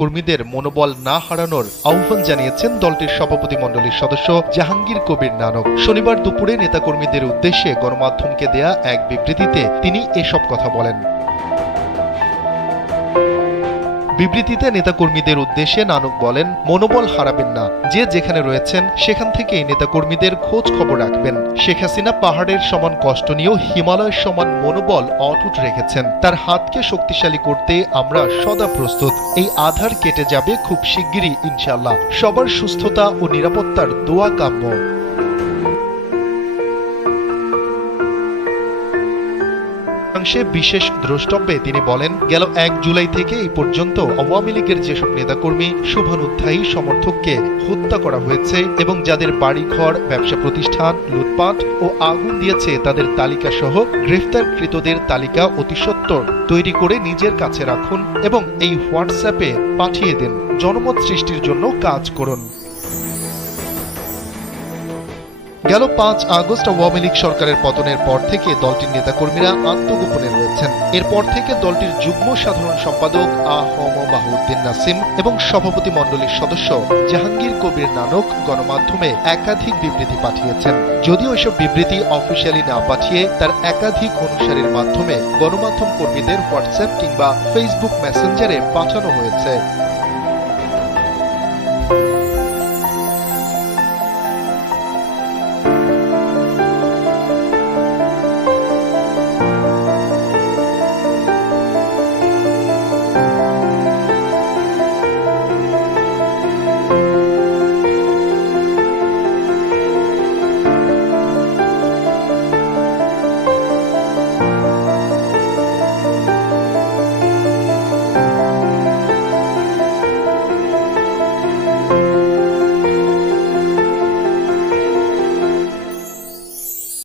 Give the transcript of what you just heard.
কর্মীদের মনোবল না হারানোর আহ্বান জানিয়েছেন দলটির সভাপতি মণ্ডলীর সদস্য জাহাঙ্গীর কবির নানক। শনিবার দুপুরে নেতাকর্মীদের উদ্দেশ্যে গণমাধ্যমকে দেয়া এক বিবৃতিতে তিনি এসব কথা বলেন। বিবৃতিতে নেতাকর্মীদের উদ্দেশ্যে নানক বলেন, মনোবল হারাবেন না। যে যেখানে রয়েছেন, সেখান থেকেই নেতাকর্মীদের খোঁজ খবর রাখবেন। শেখ হাসিনা পাহাড়ের সমান কষ্ট নিয়েও হিমালয়ের সমান মনোবল অটুট রেখেছেন। তার হাতকে শক্তিশালী করতে আমরা সদা প্রস্তুত। এই আধার কেটে যাবে খুব শিগগিরই ইনশাল্লাহ সবার সুস্থতা ও নিরাপত্তার দোয়া কাম্য। অংশে বিশেষ দ্রষ্টব্যে তিনি বলেন, গেল এক জুলাই থেকে এই পর্যন্ত আওয়ামী লীগের যেসব নেতাকর্মী, শুভানুধ্যায়ী সমর্থককে হত্যা করা হয়েছে এবং যাদের বাড়িঘর, ব্যবসা প্রতিষ্ঠান, লুটপাট ও আগুন দিয়েছে তাদের তালিকা সহ গ্রেফতারকৃতদের তালিকা অতি সত্বর তৈরি করে নিজের কাছে রাখুন এবং এই হোয়াটসঅ্যাপে পাঠিয়ে দিন। জনমত সৃষ্টির জন্য কাজ করুন। গেল পাঁচ আগস্ট আওয়ামী লীগ সরকারের পতনের পর থেকে দলটির নেতাকর্মীরা আত্মগোপনে রয়েছেন। এরপর থেকে দলটির যুগ্ম সাধারণ সম্পাদক আ হ ম নাসিম এবং সভাপতি মণ্ডলীর সদস্য জাহাঙ্গীর কবির নানক গণমাধ্যমে একাধিক বিবৃতি পাঠিয়েছেন। যদিও এসব বিবৃতি অফিসিয়ালি না পাঠিয়ে তার একাধিক অনুসারীর মাধ্যমে গণমাধ্যম কর্মীদের হোয়াটসঅ্যাপ কিংবা ফেসবুক মেসেঞ্জারে পাঠানো হয়েছে।